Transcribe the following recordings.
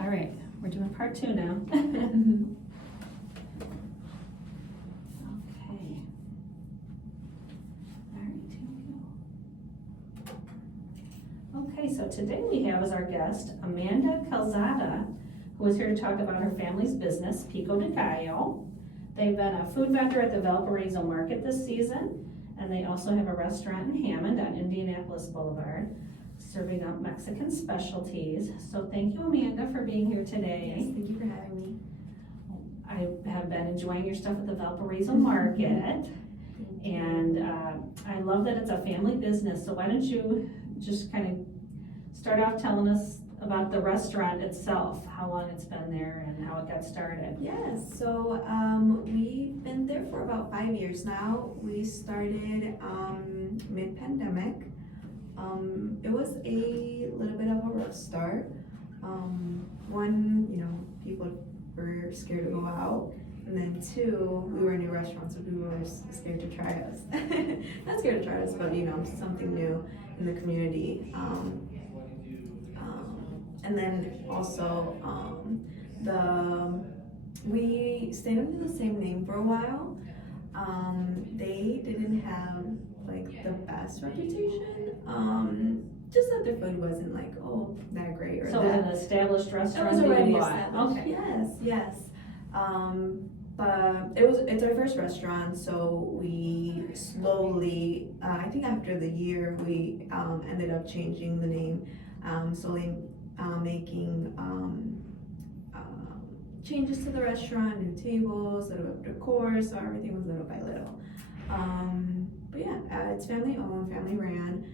All right, we're doing part 2 now. Okay. All right, here we go. Okay, so today we have as our guest Amanda Calzada, who is here to talk about her family's business, Pico de Gallo. They've been a food vendor at the Valparaiso Market this season, and they also have a restaurant in Hammond on Indianapolis Boulevard, serving up Mexican specialties. So thank you, Amanda, for being here today. Yes, thank you for having me. I have been enjoying your stuff at the Valparaiso Market, and I love that it's a family business. So why don't you just kind of start off telling us about the restaurant itself, how long it's been there and how it got started. Yes, so we've been there for about 5 years now. We started mid-pandemic. It was a little bit of a rough start. One, people were scared to go out. And then 2, we were a new restaurant, so people were scared to try us. Not scared to try us, but something new in the community. And then also, we stayed under the same name for a while. They didn't have like the best reputation. Just that their food wasn't like, that great or so that. it was an established restaurant? It was already you bought. established. Okay. Yes. But it's our first restaurant, so we slowly, I think after the year, we ended up changing the name, slowly making changes to the restaurant, new tables, little bit of decor, so everything was little by little. But yeah, it's family owned, family ran.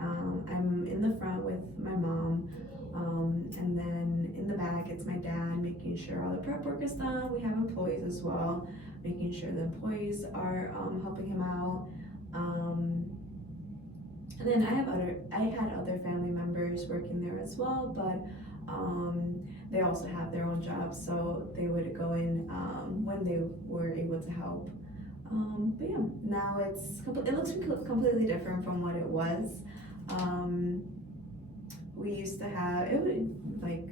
I'm in the front with my mom, and then in the back it's my dad making sure all the prep work is done. We have employees as well, making sure the employees are helping him out. And then I had other family members working there as well, but they also have their own jobs, so they would go in when they were able to help. But yeah, now it looks completely different from what it was. We used to have like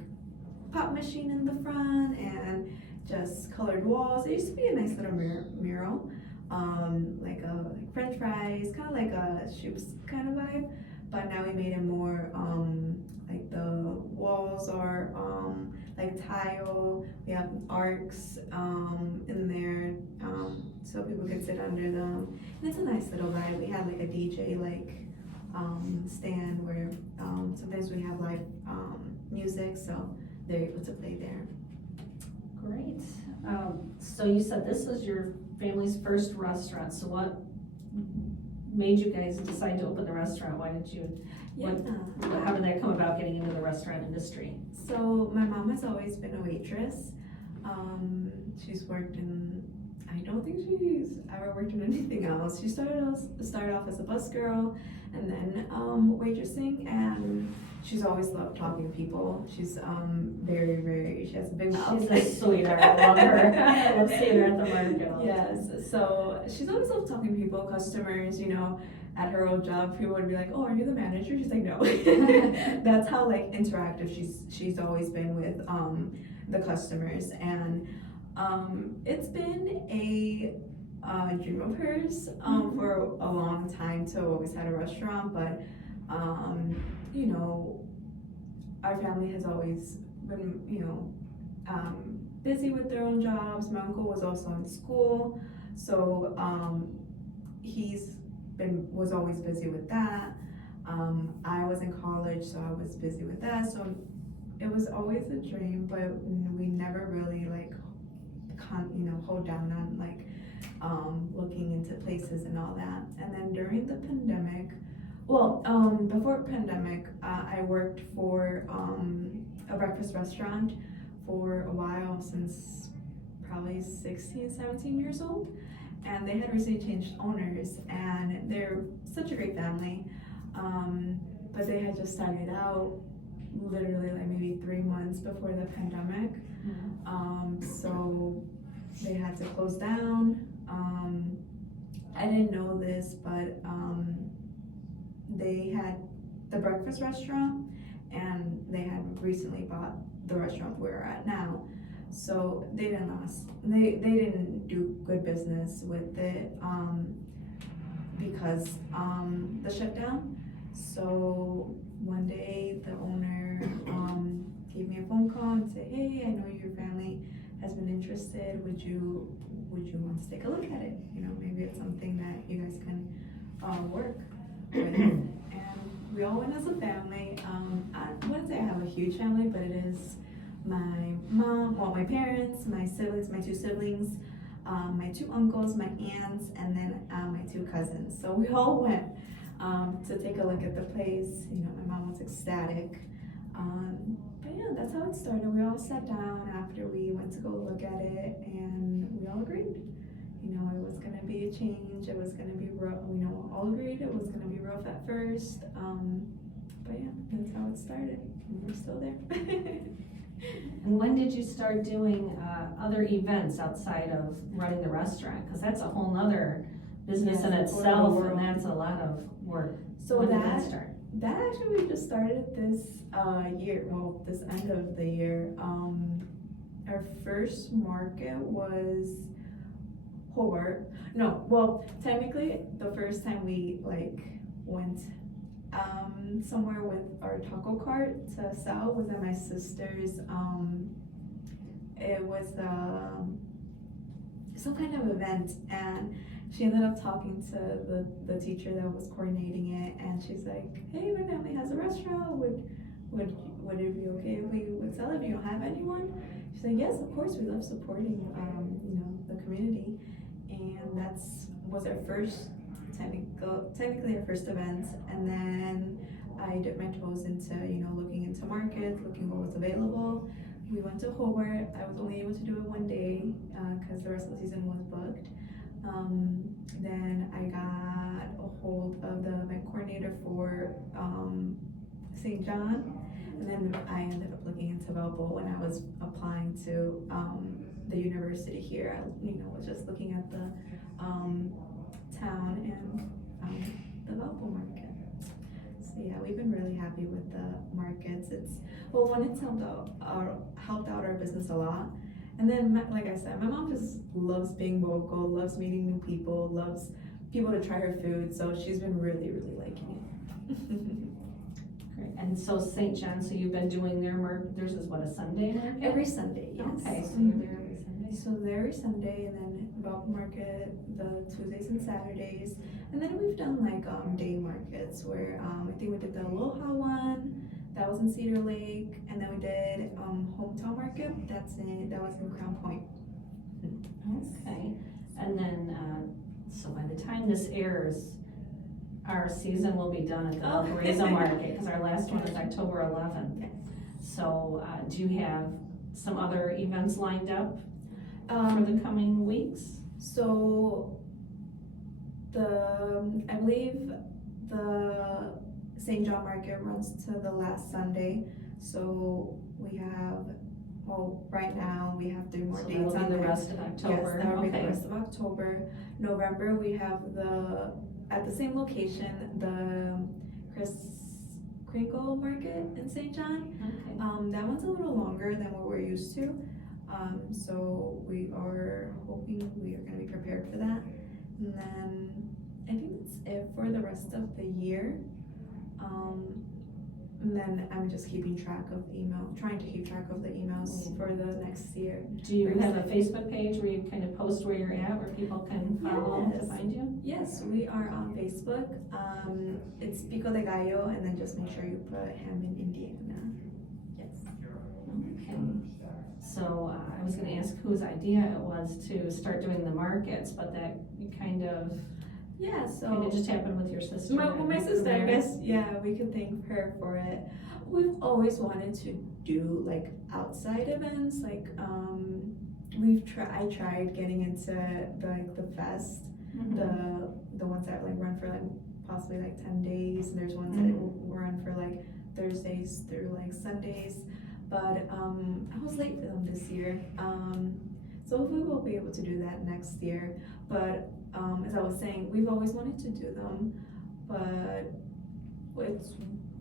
pop machine in the front and just colored walls. It used to be a nice little mural, like French fries, kind of like a Shoes kind of vibe. But now we made it more like the walls are like tile. We have arcs in there, so people can sit under them. And it's a nice little vibe. We have like a DJ stand where sometimes we have live music, so they're able to play there. Great. So you said this is your family's first restaurant. So what made you guys decide to open the restaurant? Why did you? How did that come about, getting into the restaurant industry? So my mom has always been a waitress. She's worked in, I don't think she's ever worked in anything else. She started off as a bus girl and then waitressing, and she's always loved talking to people. She's she has a big mouth. She's a sweetheart. I love her. I love seeing her at the market all the time. Yes, so she's always loved talking to people, customers, at her old job, people would be like, "Oh, are you the manager?" She's like, "No." That's how like interactive she's always been with the customers, and it's been a dream of hers for a long time to always had a restaurant, but our family has always been busy with their own jobs. My uncle was also in school, so was always busy with that. I was in college, so I was busy with that. So it was always a dream, but we never really hold down on looking into places and all that. And then during the pandemic, before pandemic, I worked for a breakfast restaurant for a while, since probably 16, 17 years old. And they had recently changed owners, and they're such a great family. But they had just started out literally like maybe 3 months before the pandemic. So they had to close down. I didn't know this, but they had the breakfast restaurant, and they had recently bought the restaurant we're at now. So they didn't do good business with it because the shutdown. So one day the owner gave me a phone call and said, hey, I know your family has been interested. Would you want to take a look at it? You know, maybe it's something that you guys can work with. And we all went as a family. I wouldn't say I have a huge family, but it is my mom, well, my parents, my siblings, my two siblings, my two uncles, my aunts, and then my two cousins. So we all went to take a look at the place. You know, my mom was ecstatic. But yeah, that's how it started. We all sat down after we went to go look at it, and we all agreed. You know, it was gonna be a change. It was gonna be rough. We know all agreed it was gonna be rough at first. But yeah, that's how it started. And we're still there. And when did you start doing other events outside of running the restaurant? Because that's a whole nother business in itself, and that's a lot of work. So when did that start? That actually we just started this year, well, this end of the year. Our first market was Hobart. No, well, technically the first time we went somewhere with our taco cart to sell was at my sister's. It was some kind of event, and she ended up talking to the teacher that was coordinating it, and she's like, hey, my family has a restaurant, would it be okay if we would sell it if you don't have anyone? She's like, yes, of course, we love supporting you know, the community. And was our first technically our first event. And then I dipped my toes into, you know, looking into markets, looking what was available. We went to Hobart. I was only able to do it one day because the rest of the season was booked. Then I got a hold of the event coordinator for St. John, and then I ended up looking into Valpo when I was applying to the university here. I, you know, was just looking at the town and the Valpo market. So yeah, we've been really happy with the markets. It's helped out our business a lot. And then, like I said, my mom just loves being vocal, loves meeting new people, loves people to try her food. So she's been really, really liking it. Great. And so St. John, so you've been doing theirs is what, a Sunday market? Every Sunday, yes. Okay, so you're there every Sunday. So there every Sunday, and then Valpo market the Tuesdays and Saturdays. And then we've done day markets where I think we did the Aloha one. That was in Cedar Lake, and then we did Hometown Market. That was in Crown Point. Okay, and then so by the time this airs, our season will be done at the Valparaiso Market because our last one is October 11th. Yes. So do you have some other events lined up for the coming weeks? So I believe the St. John Market runs to the last Sunday, so we have, right now we have 3 more dates on the rest of October. Yes, that will be the rest of October. November we have at the same location, the Crinkle Market in St. John. Okay. That one's a little longer than what we're used to, so we are hoping we are going to be prepared for that. And then I think that's it for the rest of the year. And then I'm just trying to keep track of the emails for the next year. Do you have a Facebook page where you kind of post where you're at, where people can follow to find you? Yes, we are on Facebook. It's Pico de Gallo, and then just make sure you put Hammond, Indiana. Yes. Okay. So I was going to ask whose idea it was to start doing the markets, but that you kind of just happened with your sister. My sister, I guess, yeah, we could thank her for it. We've always wanted to do outside events, I tried getting into the fest, the ones that run for possibly 10 days, and there's ones that run for Thursdays through Sundays, but I was late for them this year, so hopefully we'll be able to do that next year. But as I was saying, we've always wanted to do them, but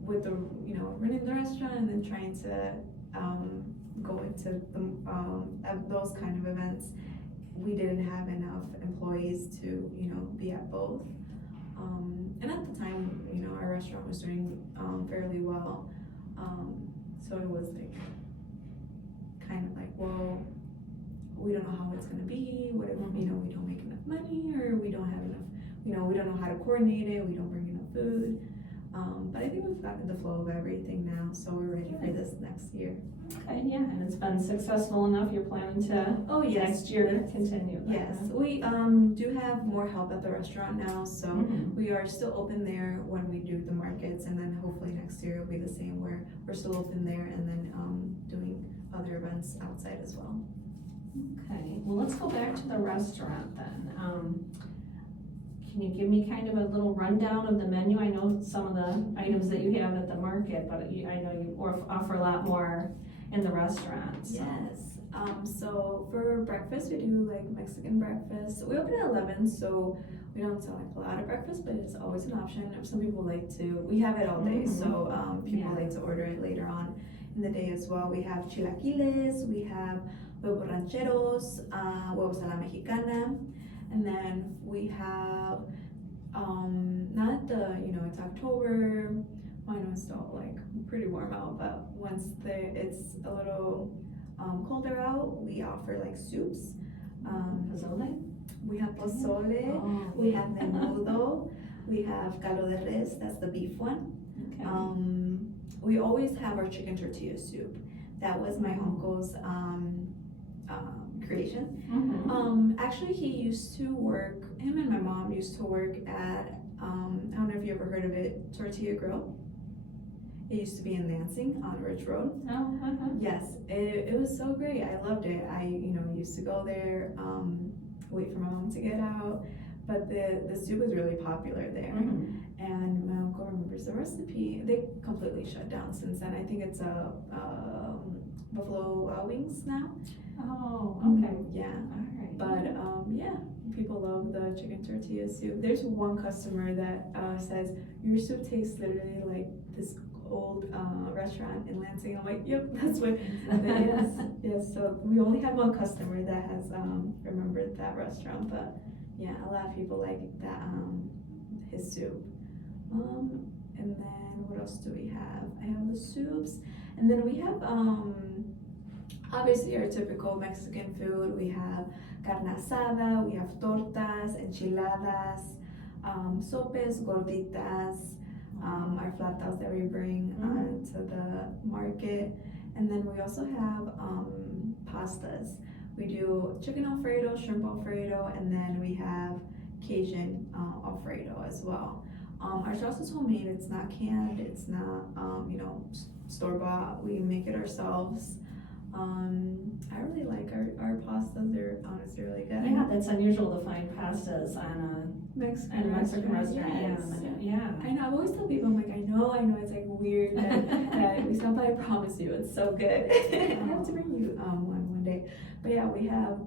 with the, running the restaurant and then trying to go into those kind of events, we didn't have enough employees to, be at both. And at the time, our restaurant was doing fairly well. So it was like, kind of like, well, we don't know how it's gonna be, what if, we don't make enough money, or we don't have enough, we don't know how to coordinate it, we don't bring enough food. But I think we've gotten the flow of everything now, so we're ready for this next year. Okay, yeah, and it's been successful enough, you're planning to, next year to continue that, Yes, huh? we do have more help at the restaurant now, so we are still open there when we do the markets, and then hopefully next year will be the same, where we're still open there and then doing other events outside as well. Okay, well, let's go back to the restaurant then. Can you give me kind of a little rundown of the menu? I know some of the items that you have at the market, but I know you offer a lot more in the restaurant. So. Yes, so for breakfast, we do like Mexican breakfast. We open at 11, so we don't sell like a lot of breakfast, but it's always an option. If some people like to, we have it all day, so people like to order it later on in the day as well. We have chilaquiles, we have huevos rancheros, huevos a la mexicana, and then we have, not the, it's October, I know it's still like pretty warm out, but once it's a little colder out, we offer like soups. Pozole? We have pozole, we have menudo, we have caldo de res, that's the beef one. Okay. We always have our chicken tortilla soup. That was my uncle's creation. Actually, he used to work, him and my mom used to work at, I don't know if you ever heard of it, Tortilla Grill. It used to be in Lansing on Ridge Road. Yes, it was so great. I loved it. I, used to go there, wait for my mom to get out. But the soup was really popular there. And my uncle remembers the recipe. They completely shut down since then. I think it's Buffalo Wild Wings now. Oh, okay. Yeah. All right. But yeah, people love the chicken tortilla soup. There's one customer that says, your soup tastes literally like this old restaurant in Lansing. I'm like, yep, that's what. Yes. So we only have one customer that has remembered that restaurant, but yeah, a lot of people like that his soup. And then what else do we have? I have the soups, and then we have obviously our typical Mexican food. We have carne asada, we have tortas, enchiladas, sopes, gorditas, our flautas that we bring to the market. And then we also have pastas. We do chicken Alfredo, shrimp Alfredo, and then we have Cajun Alfredo as well. Our sauce is homemade, it's not canned, it's not, store-bought. We make it ourselves. I really like our pastas, they're honestly really good. Yeah, that's unusual to find pastas on a Mexican restaurant. Yeah. I know, I've always told people, I'm like, I know, it's like weird that we stop by, I promise you, it's so good. I have to bring you one day. But yeah, we have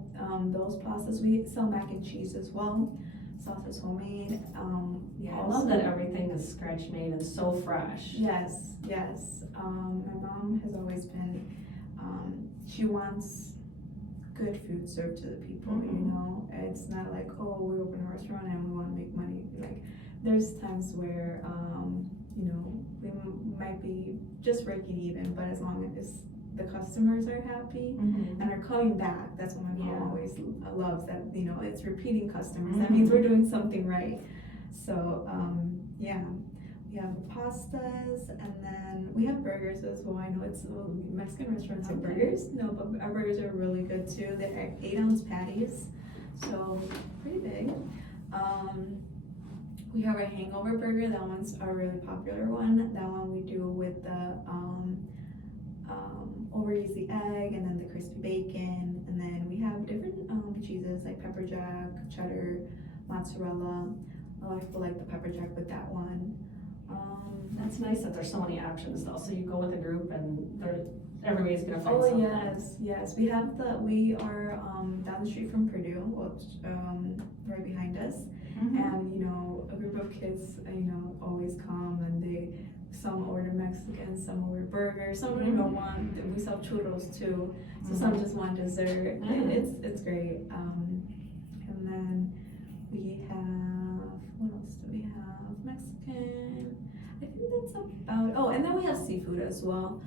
those pastas. We sell mac and cheese as well. Sauce is homemade. I love that everything is scratch made and so fresh. Yes. My mom has always been, she wants good food served to the people, It's not like, oh, we open a restaurant and we want to make money. Like, there's times where, we might be just breaking even, but as long as the customers are happy and are coming back, that's what my mom always loves, that, it's repeating customers. That means we're doing something right. So, we have the pastas, and then we have burgers as well. I know it's Mexican restaurants have burgers, but our burgers are really good too. They're 8-ounce patties, so pretty big. We have our hangover burger. That one's a really popular one. That one we do with the over easy egg, and then the crispy bacon, and then we have different cheeses like pepper jack, cheddar, mozzarella. A lot of people like the pepper jack with that one. That's nice that there's so many options though. So you go with a group and everybody's gonna find something. Yes. We are down the street from Purdue, right behind us. And a group of kids always come, and some order Mexican, some order burger, some really don't want. We sell churros too, so some just want dessert. It's great. And then we have, what else do we have? Mexican. I think that's about. Oh, and then we have seafood as well.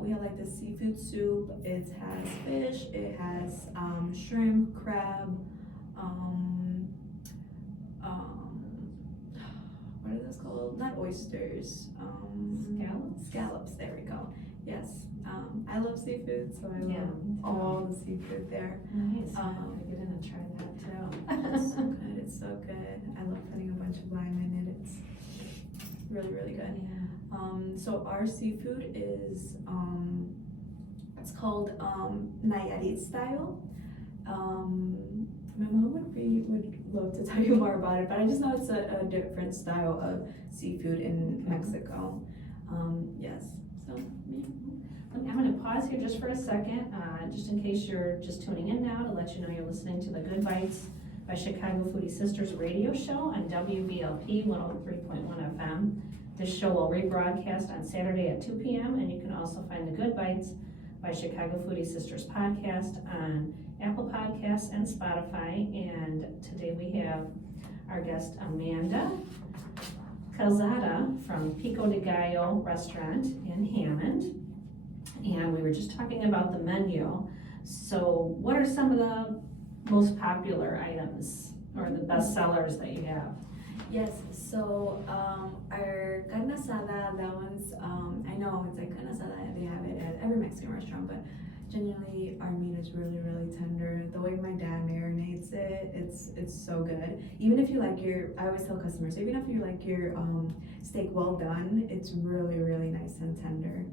We have like the seafood soup. It has fish. It has shrimp, crab. What are those called? Not oysters. Scallops. Scallops. There we go. Yes. I love seafood, so I love all the seafood there. Nice. I'm gonna get in and try that too. It's so good. It's so good. I love putting a bunch of lime in it. It's really, really good. Yeah. So our seafood is it's called Nayarit style. My mom would love to tell you more about it, but I just know it's a different style of seafood in Mexico. Yes. So yeah. I'm going to pause here just for a second, just in case you're just tuning in now, to let you know you're listening to the Good Bytes by Chicago Foodie Sisters radio show on WVLP 103.1 FM. This show will rebroadcast on Saturday at 2 p.m. and you can also find the Good Bytes by Chicago Foodie Sisters podcast on Apple Podcasts and Spotify. And today we have our guest Amanda Calzada from Pico de Gallo Restaurant in Hammond. And we were just talking about the menu. So what are some of the most popular items or the best sellers that you have? Yes, so our carne asada, that one's, I know it's like carne asada, they have it at every Mexican restaurant, but generally our meat is really, really tender. The way my dad marinates it, it's so good. Even if you like I always tell customers, even if you like your steak well done, it's really, really nice and tender.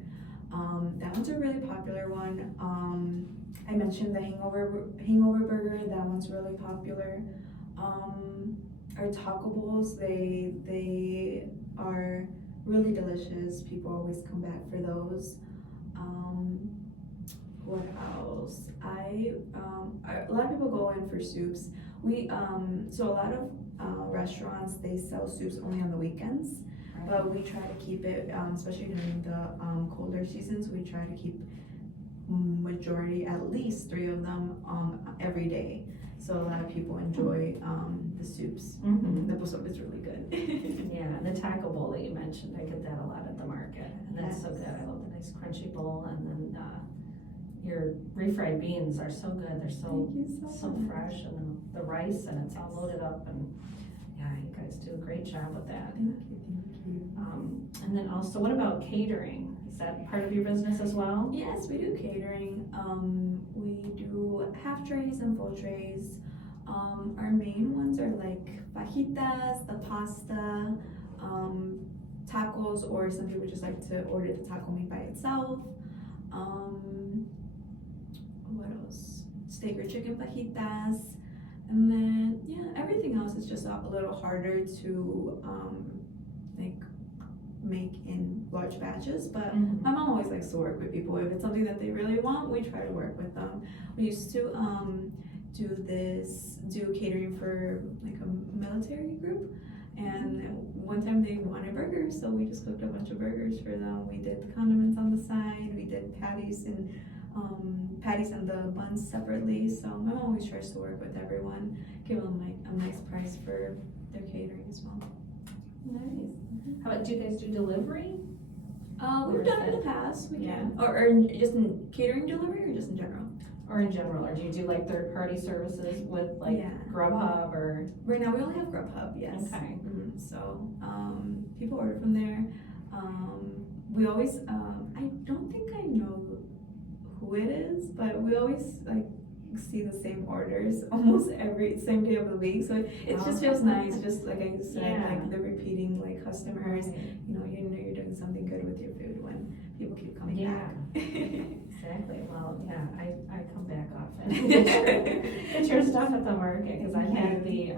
That one's a really popular one. I mentioned the hangover burger, that one's really popular. Our taco bowls, they are really delicious. People always come back for those. What else? A lot of people go in for soups. So a lot of restaurants, they sell soups only on the weekends, but we try to keep it, especially during the colder seasons, we try to keep majority, at least 3 of them every day. So a lot of people enjoy the soups. The pozole is really good. Yeah, and the taco bowl that you mentioned, I get that a lot at the market, and that's so good. I love the nice crunchy bowl, and then your refried beans are so good. They're so fresh, and then the rice, and it's all loaded up, and yeah, you guys do a great job with that. Thank you. And then also, what about catering? Is that part of your business as well? Yes, we do catering. We do half trays and full trays. Our main ones are like fajitas, the pasta, tacos, or some people just like to order the taco meat by itself. What else? Steak or chicken fajitas. And then, yeah, everything else is just a little harder to like make in large batches, but my mom always likes to work with people. If it's something that they really want, we try to work with them. We used to do catering for like a military group, and one time they wanted burgers, so we just cooked a bunch of burgers for them. We did condiments on the side, we did patties and the buns separately. So my mom always tries to work with everyone, give them like a nice price for their catering as well. Nice. How about, do you guys do delivery? We've done it in the past. We can, or just in catering delivery, or just in general. Or in general, or do you do like third-party services with like Grubhub or? Right now we only have Grubhub, yes. Okay. So people order from there. We always, I don't think I know who it is, but we always like see the same orders almost every same day of the week. So it just feels nice, just like I said, like the repeating like customers. You know you're doing something good with your food when people keep coming back. Exactly. Well, yeah, I come back often. Get your stuff at the market, because I've had the,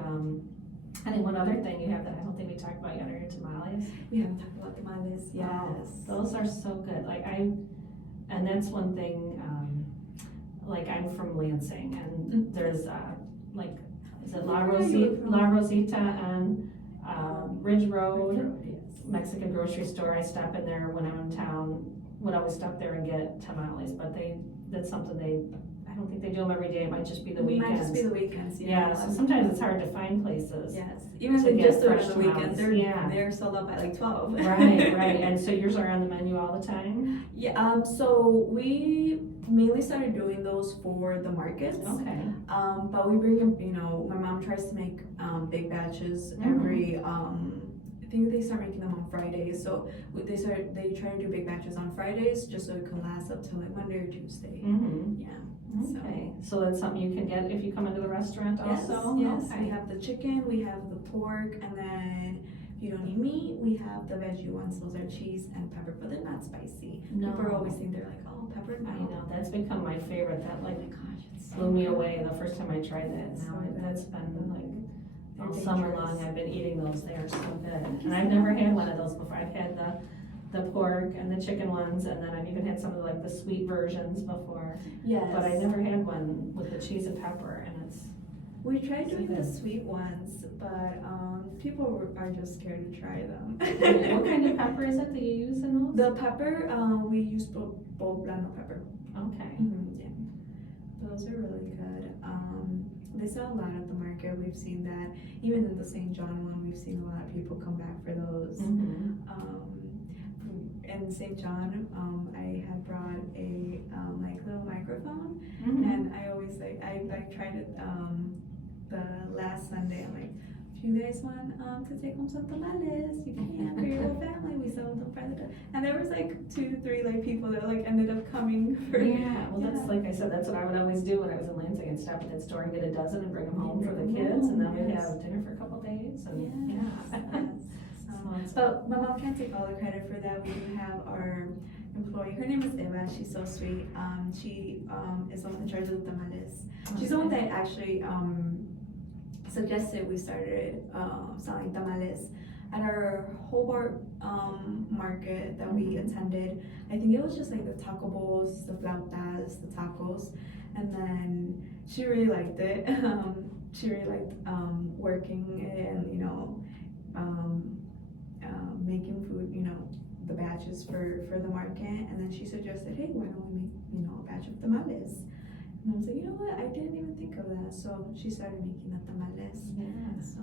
I think one other thing you have that I don't think we talked about yet are your tamales. We haven't talked about tamales, yes. Oh, those are so good. Like and that's one thing, like I'm from Lansing, and there's is it La Rosita and Ridge Road? Mexican grocery store, I stop in there when I'm in town, would always stop there and get tamales, but that's something I don't think they do them every day, it might just be the It weekends. might just be the weekends, Yeah, so sometimes it's hard to find places. Yes, even if to they get just do it fresh on the weekends, tamales. they're sold out by like 12. Right, and so yours are on the menu all the time? Yeah, so we mainly started doing those for the markets. Okay. But we bring them, my mom tries to make big batches every, I think they start making them on Fridays. So they try to do big batches on Fridays just so it can last up till like Monday or Tuesday. Mm-hmm. Yeah. Okay, so that's something you can get if you come into the restaurant also? Yes, Okay. we have the chicken, we have the pork, and then if you don't eat meat, we have the veggie ones. Those are cheese and pepper, but they're not spicy. No. People always think they're like, oh, pepper, no. I know, that's become my favorite, that Oh like my gosh, it's so blew me good. away the first time I tried that. It's Now so good. that's been like all They're summer dangerous. long I've been eating those, they are so good. And I've never had one of those before, I've had the pork and the chicken ones, and then I've even had some of the sweet versions before. Yes. But I never had one with the cheese and pepper, and it's, We tried doing the good. sweet ones, but people are just scared to try them. what kind of pepper is it that you use in those? The pepper, we use poblano pepper. Okay. Yeah. Those are really good. They sell a lot at the market. We've seen that. Even in the St. John one, we've seen a lot of people come back for those. Mm-hmm. In St. John, I had brought a little microphone, Mm-hmm. and I always I tried it the last Sunday. I'm like, if you guys want to take home some tamales, you can for your whole family. We sell them for the, and there was 2 to 3 people that ended up coming for. Yeah, well, that's like I said, that's what I would always do when I was in Lansing. I'd stop at that store and get a dozen and bring them home for the kids, and then we'd have dinner for a couple days. And Yes. So But my mom can't take all the credit for that. We do have our employee. Her name is Eva. She's so sweet. She is the one in charge of the tamales. She's the one that actually suggested we started selling tamales at our Hobart market that we attended. I think it was just the taco bowls, the flautas, the tacos, and then she really liked it. She really liked working and making food, the batches for the market. And then she suggested, hey, why don't we make a batch of tamales? And I was like, you know what, I didn't even think of that. So she started making the tamales. yeah. So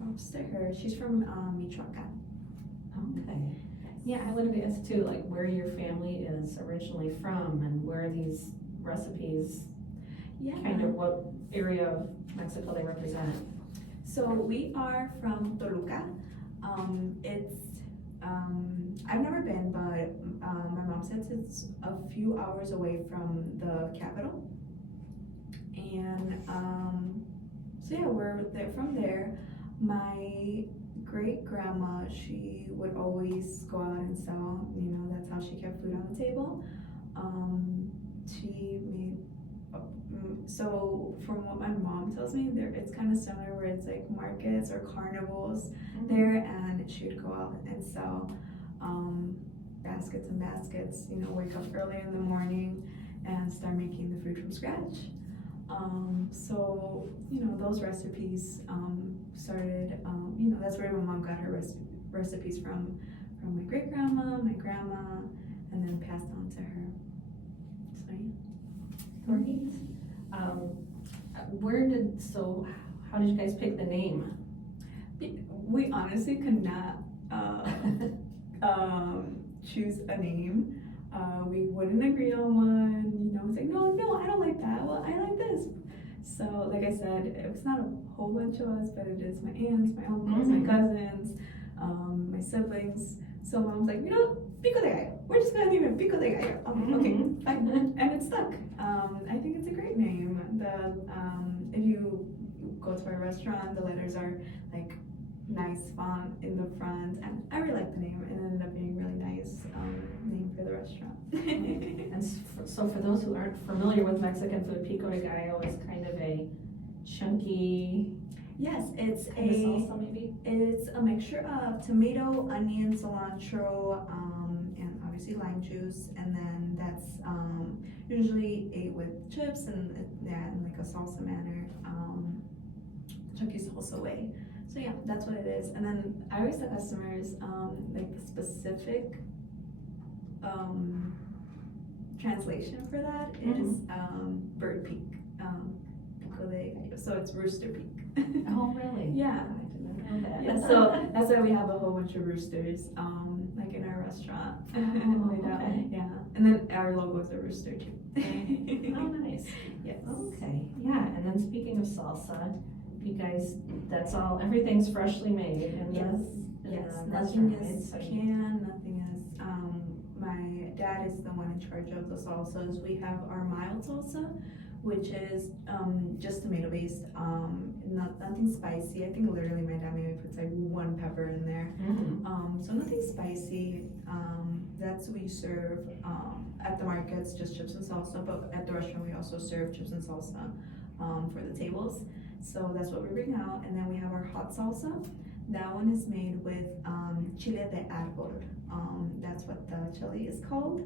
props to her. She's from Michoacan. Okay. Yeah, I would have asked too, where your family is originally from and where these recipes, Yeah. kind of what area of Mexico they represent. So we are from Toluca. I've newer been, but my mom says it's a few hours away from the capital. And so yeah, we're there from there. My great grandma, she would always go out and sell, that's how she kept food on the table. She made so from what my mom tells me, it's kind of similar where it's markets or carnivals there, and she would go out and sell baskets and baskets, wake up early in the morning and start making the food from scratch. So those recipes started, that's where my mom got her recipes from my great grandma, my grandma, and then passed on to her. So yeah. Great. How did you guys pick the name? We honestly could not choose a name. We wouldn't agree on one. It's no, I don't like that. Well, I like this. So, like I said, it's not a whole bunch of us, but it is my aunts, my uncles, my cousins, my siblings. So Mom's like, Pico de Gallo. We're just gonna name it Pico de Gallo. Okay, fine. And it stuck. I think it's a great name. If you go to our restaurant, the letters are nice font in the front, and I really like the name. It ended up being a really nice name for the restaurant. And so for those who aren't familiar with Mexican food, Pico de Gallo is kind of a chunky, Yes, it's kind of salsa maybe? It's a mixture of tomato, onion, cilantro, and obviously lime juice, and then that's usually ate with chips and in a salsa manner, chunky salsa way. So yeah, that's what it is. And then I always tell customers, like the specific translation for that is bird peak. Pico de Gallo. So it's rooster peak. Oh, really? Yeah. I didn't know that. Yeah, so that's why we have a whole bunch of roosters, like in our restaurant. Oh, okay. Yeah, and then our logo is a rooster too. Oh, nice. Yes. Okay, yeah, and then speaking of salsa, you guys, that's all, everything's freshly made in Yes. the Yes. restaurant, Nothing right? is So you- canned. Nothing is. My dad is the one in charge of the salsas. We have our mild salsa, which is just tomato based. Nothing spicy. I think literally my dad maybe puts like one pepper in there. So nothing spicy. That's what we serve at the markets, just chips and salsa. But at the restaurant, we also serve chips and salsa for the tables. So that's what we bring out. And then we have our hot salsa. That one is made with chile de árbol. That's what the chili is called.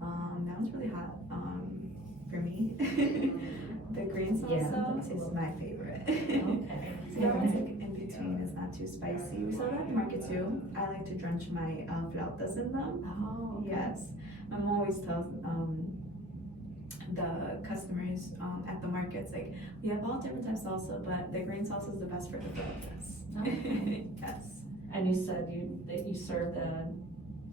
That one's really hot for me. The green salsa is my favorite. Okay. So that one's like in between, it's not too spicy. We sell that at the market too. I like to drench my flautas in them. Oh, okay. Yes. My mom always tells the customers at the markets, like, we have all different types of salsa, but the green salsa is the best for the flautas. Okay. Yes. And you said that you serve the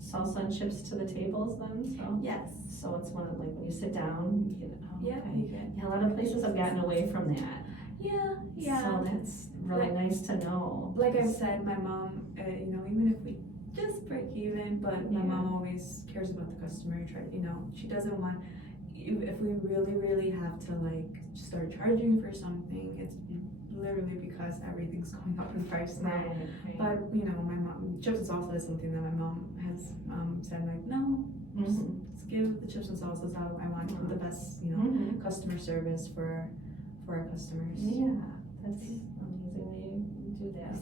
salsa and chips to the tables then, so? Yes. So it's one of, like, when you sit down, you can, oh, Yeah, okay. you can. Yeah, a lot of places have gotten away from that. Yeah, yeah. So that's really nice to know. Like I've said, my mom, even if we just break even, but my mom always cares about the customer. She doesn't want, if we really, really have to like start charging for something, it's literally because everything's going up in price now. Right. But my mom, chips and salsa is something that my mom has said like, no, just give the chips and salsas out. I want the best, customer service for our customers. Yeah, that's amazing that you do that.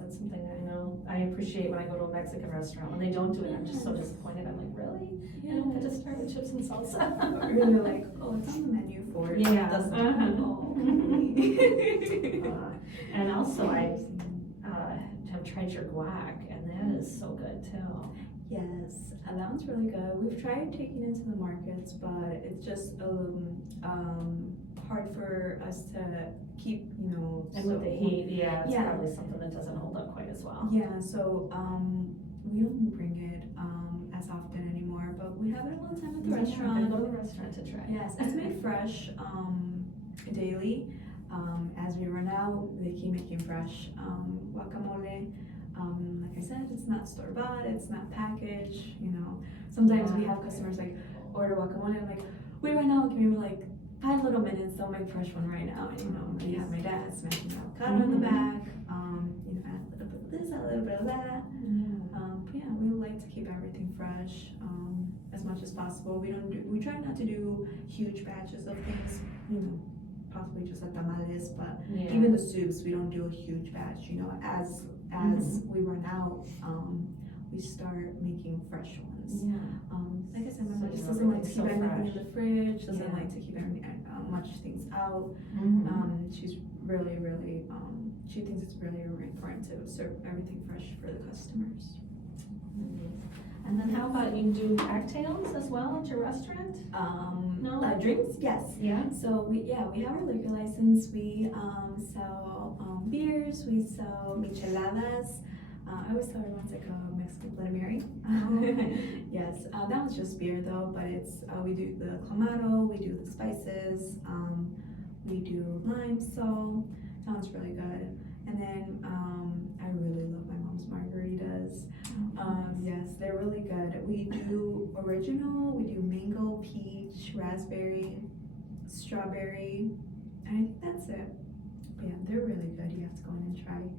That's something I know. I appreciate when I go to a Mexican restaurant. When they don't do it, I'm just so disappointed. I'm like, really? I don't get to start with chips and salsa. Or you're like, oh, it's on the menu for it. Yeah. It doesn't. Oh, And also, I have tried your guac, and that is so good too. Yes, and that one's really good. We've tried taking it to the markets, but it's just hard for us to keep, And with the heat, it's Yeah. probably something that doesn't hold up quite as well. Yeah, so we don't bring it as often anymore, but we have it all the time at the I'm restaurant. gonna go to the restaurant to try. Yes, it's made fresh daily. As we run out, they keep making fresh guacamole. Like I said, it's not store-bought, it's not packaged, Sometimes we have customers like order guacamole, I'm like, we ran out, give me like 5 little minutes, don't make fresh one right now. And we have my dad smashing avocado in the back, add a little bit of this, add a little bit of that. But yeah, we like to keep everything fresh as much as possible. We try not to do huge batches of things, possibly just like tamales, but even the soups, we don't do a huge batch, as we run out, we start making fresh ones. Like I said, my mom just doesn't like to keep everything in the fridge, doesn't like to keep much things out. She's really, really, she thinks it's really, really important to serve everything fresh for the customers. And then how about you do cocktails as well at your restaurant? No? Drinks, yes. Yeah. So we have our liquor license. We sell beers. We sell micheladas. I always tell everyone it's like a Mexican Bloody Mary. Okay. Yes, that one's just beer though, but it's we do the clamato, we do the spices, we do lime salt. That one's really good. And then I really love my mom's margaritas. Yes, they're really good. We do original, we do mango, peach, raspberry, strawberry, and I think that's it. But yeah, they're really good. You have to go in and try them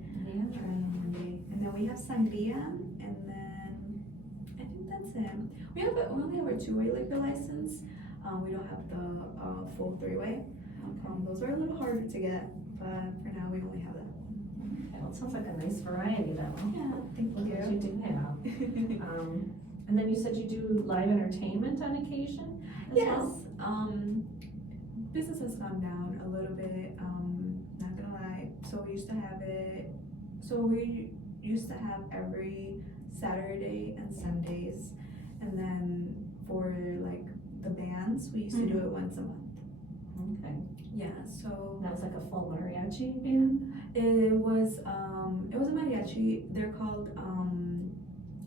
one day. And then we have sangria, and then I think that's it. We only have our 2-way liquor license. We don't have the full 3-way. Those are a little harder to get, but for now we only have that. Well, it sounds like a nice variety though. Yeah, thank What you. you do have. And then you said you do live entertainment on occasion as Yes. well? Business has gone down a little bit, not gonna lie. So we used to have it So we used to have every Saturday and Sundays, and then for like the bands, we used to do it once a month. Okay. Yeah, so That was like a full mariachi band? it was a mariachi. They're called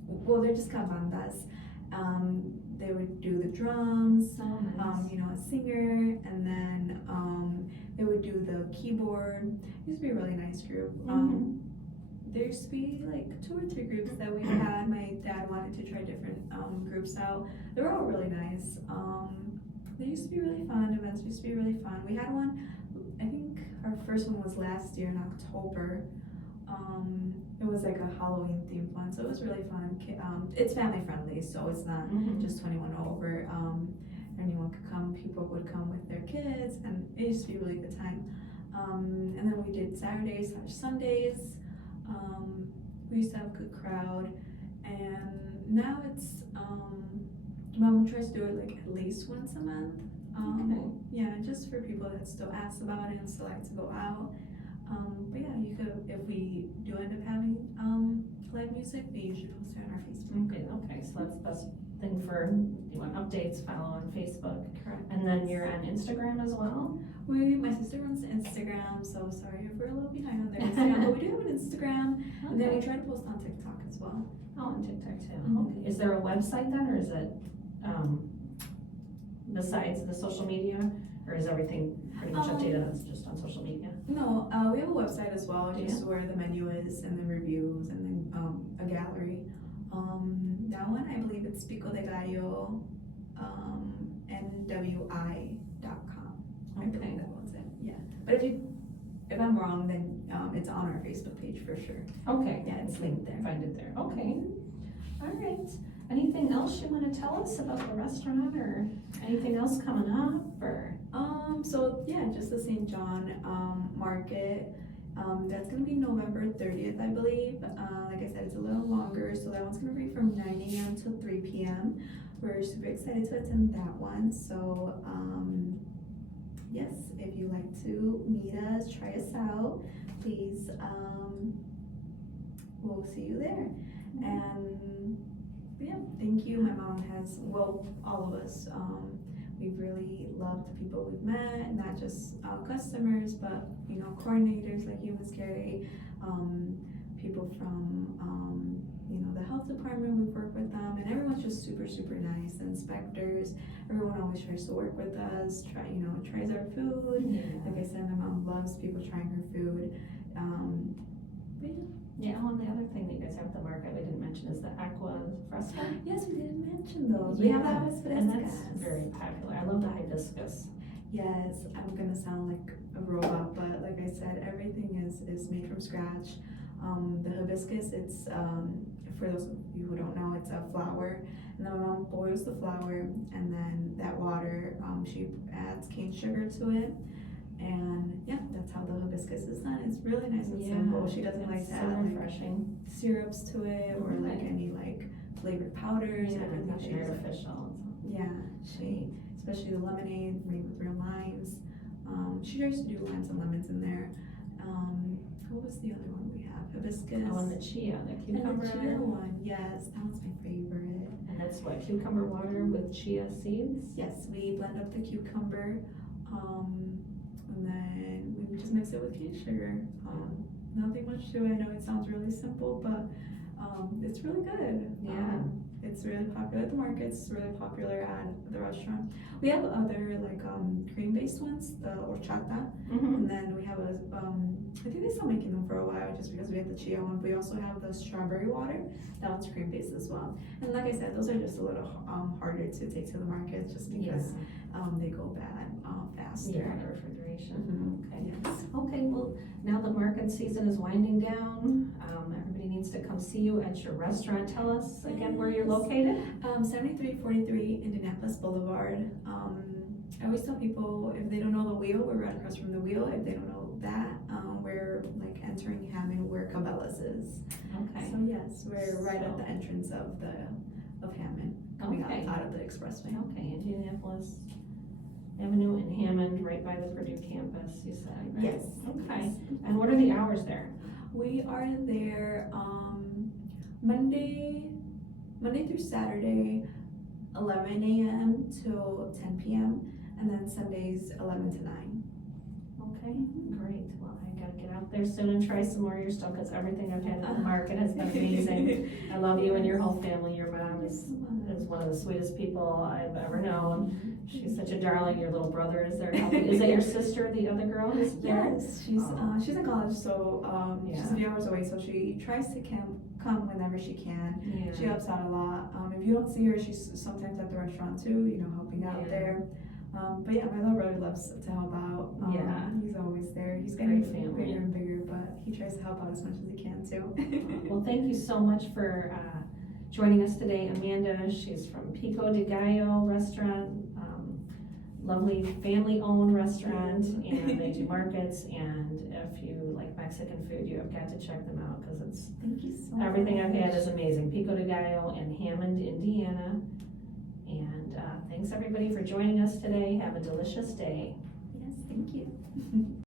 well, they're just called bandas. They would do the drums, Oh, nice. you know, a singer, and then they would do the keyboard. It used to be a really nice group. There used to be like 2 or 3 groups that we had. My dad wanted to try different groups out. They were all really nice. They used to be really fun. Events used to be really fun. We had one, I think our first one was last year in October. It was like a Halloween themed one, so it was really fun. It's family friendly, so it's not just 21 over. Anyone could come. People would come with their kids, and it used to be a really good time. And then we did Saturdays/Sundays. We used to have a good crowd, and now it's Mom tries to do it like at least once a month. Okay. Yeah, just for people that still ask about it and still like to go out. But yeah, you could, if we do end up having live music, we usually post it on our Facebook. Okay, so that's the best thing for, you want updates, follow on Facebook. Correct. And then you're on Instagram as well? My sister runs Instagram, so sorry if we're a little behind on their Instagram, but we do have an Instagram, and then we try to post on TikTok as well. Oh, on TikTok too. Mhm. Okay. Is there a website then, or is it besides the social media, or is everything pretty much updated? That's just on social media. No, we have a website as well, just where the menu is, and the reviews, and then a gallery. That one, I believe it's Pico de Gallo, NWI.com. I believe that one's it. Yeah, but if I'm wrong, then it's on our Facebook page for sure. Okay. Yeah, it's linked there. Find it there. Okay. All right. Anything else you want to tell us about the restaurant, or anything else coming up, or? So yeah, just the St. John Market. That's gonna be November 30th, I believe. Like I said, it's a little longer, so that one's gonna be from 9 a.m. to 3 p.m. We're super excited to attend that one. So yes, if you'd like to meet us, try us out, please, we'll see you there. And yeah, thank you. My mom has, well, all of us, we've really loved the people we've met, not just customers, but you know, coordinators like you, Ms. Carey, people from you know, the health department. We've worked with them, and everyone's just super nice. The inspectors, everyone always tries to work with us. Tries our food. Like I said, my mom loves people trying her food. But yeah. Yeah, and the other thing that you guys have at the market we didn't mention is the aqua fresca. Yes, we didn't mention those. We have that with and that's very popular. I love the hibiscus. Yes, I'm gonna sound like a robot, but like I said, everything is made from scratch. The hibiscus, it's for those of you who don't know, it's a flower, and then my mom boils the flower, and then that water, she adds cane sugar to it. And yeah, that's how the hibiscus is done. It's really nice and simple. She doesn't like to add refreshing syrups to it, or like any like flavored powders. Everything she's artificial. Yeah, especially the lemonade made with real limes. She tries to do limes and lemons in there. What was the other one we have? Hibiscus. Oh, and the chia, the cucumber. And the chia one, yes, that one's my favorite. And that's what, cucumber water with chia seeds? Yes, we blend up the cucumber, and then we just mix it with cane sugar. Nothing much to it. I know it sounds really simple, but it's really good. Yeah. It's really popular at the markets. It's really popular at the restaurant. We have other like cream-based ones, the horchata, and then we have I think they still making them for a while just because we had the chia one. We also have the strawberry water. That one's cream-based as well. And like I said, those are just a little harder to take to the market just because they go bad faster. Yeah, the refrigeration. Okay. Yes. Okay, well, now the market season is winding down. Everybody needs to come see you at your restaurant. Tell us again where you're located. 7343 Indianapolis Boulevard. I always tell people, if they don't know the wheel, we're right across from the wheel. If they don't know that, we're like entering Hammond where Cabela's is. Okay. So yes, we're right at the entrance of Hammond, coming out of the expressway. Okay, Indianapolis Avenue in Hammond, right by the Purdue campus, you said, right? Yes. Okay, and what are the hours there? We are there Monday through Saturday, 11 a.m. till 10 p.m. and then Sundays 11 to 9. Okay, great. Well, I gotta get out there soon and try some more of your stuff, because everything I've had at the market has been amazing. I love you and your whole family. Your mom is one of the sweetest people I've ever known. She's such a darling. Your little brother is there helping. Is that your sister, the other girl who's there? Yes, she's in college, so she's a few hours away, so she tries to come whenever she can. Yeah. She helps out a lot. If you don't see her, she's sometimes at the restaurant too, helping out there. But yeah, my little brother loves to help out. He's always there. He's getting bigger and bigger, but he tries to help out as much as he can too. Well, thank you so much for joining us today, Amanda. She's from Pico de Gallo Restaurant, lovely family-owned restaurant, and they do markets. And if you like Mexican food, you have got to check them out, because it's Thank you so much. everything I've had is amazing. Pico de Gallo in Hammond, Indiana. And thanks everybody for joining us today. Have a delicious day. Yes, thank you.